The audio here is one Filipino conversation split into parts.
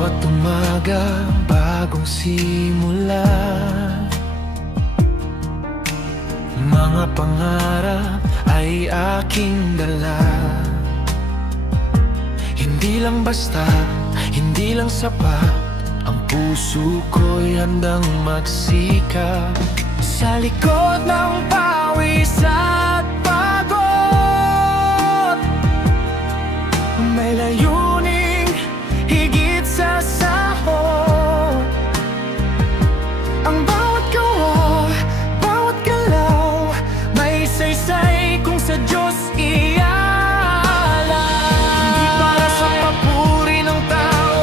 bawat umaga, bagong simula. Mga pangarap ay aking dala. Hindi lang basta, hindi lang sapat, ang puso ko'y handang magsikap. Sa likod ng pawis at pagod, may layuning higit sa sahod. Ang bawat gawa, bawat galaw, may saysay kung sa Diyos ialay. Hindi para sa papuri ng tao,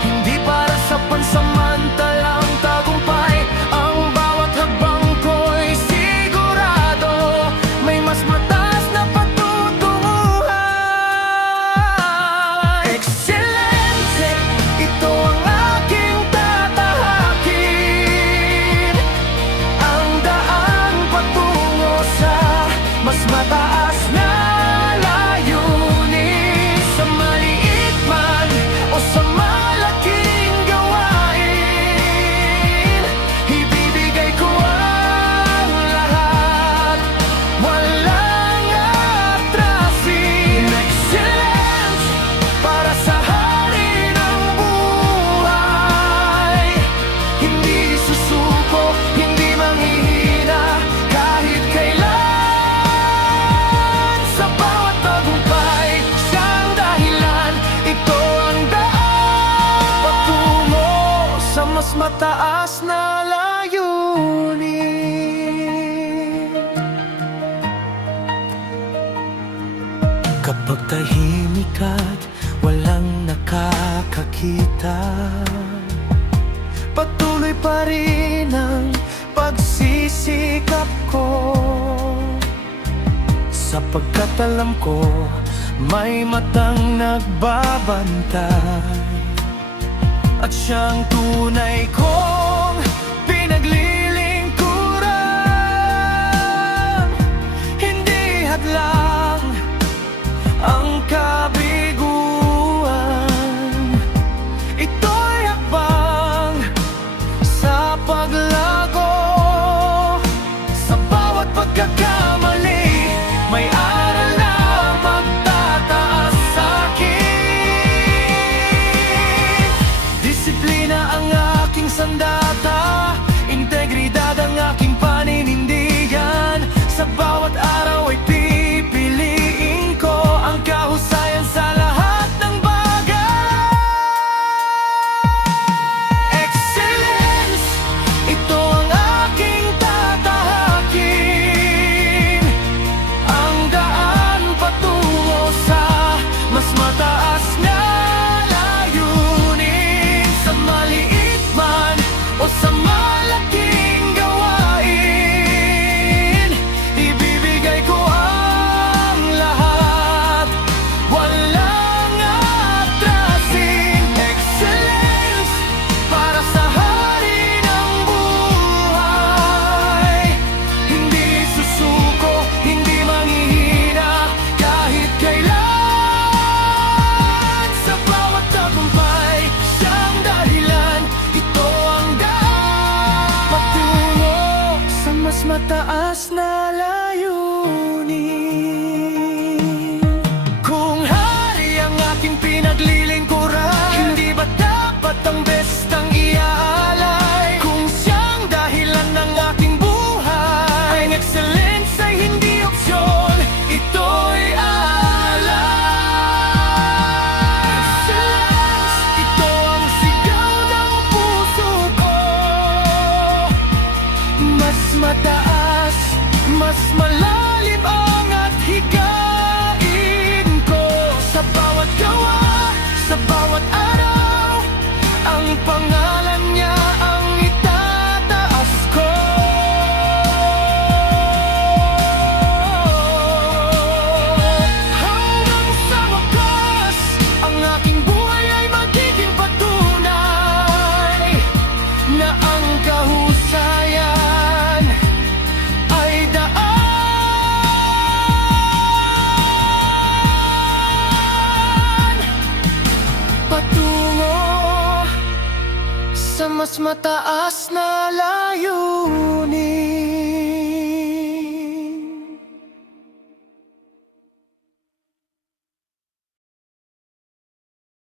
hindi para sa pansamantalang tagumpay. Ang bawat hakbang ko'y sigurado, may mas mataas na patutunguhan. Excelente, ito ang aking tatahakin. Ang daan patungo sa mas mataas na layunin. Sa maliit man o sa malaking gawain, ibibigay ko ang lahat, walang atrasin. Excellence para sa hari ng buhay, hindi susuko, hindi manghihina kahit kailan. Sa bawat tagumpay, siyang dahilan, ito ang daan patungo sa mas mataas na layunin. Kapag tahimik at walang nakakakita, patuloy pa rin ang pagsisikap ko, sapagkat alam ko may matang nagbabantay, at siyang tunay kong pinaglilingkuran. Hindi hadlang ang kabiguan, ito'y hakbang sa paglago. Sa bawat pagkakamali, may aral na magtataas sa'kin. Disiplina ang aking sandata, integridad ang aking paninindigan. Sa bawat araw ay pipiliin ko ang kahusayan sa lahat ng bagay. Excellence, ito ang aking tatahakin. Ang daan patungo sa mas mataas na layunin. Sa maliit man o sa malaking gawain, ibibigay ko ang lahat, walang atrasin. Excellence para sa hari ng buhay, hindi susuko, hindi manghihina kahit kailan. Sa bawat tagumpay, siyang dahilan, ito ang daan patungo sa mas mataas na layunin. Kung hari ang aking pinaglilingkuran, hindi ba dapat ang bestang iaalay? Kung siyang dahilan ng aking buhay, ang excellence ay hindi opsyon, ito'y alay. Excellence, ito ang sigaw ng puso ko. Mas mataas, mas malalim angat higain ko. Sa bawat gawa, sa bawat araw, ang pangalan niya ang itataas ko. Hanggang sa wakas, ang aking buhay ay magiging patunay na ang kahusayan ay daan patungo sa mas mataas na layunin.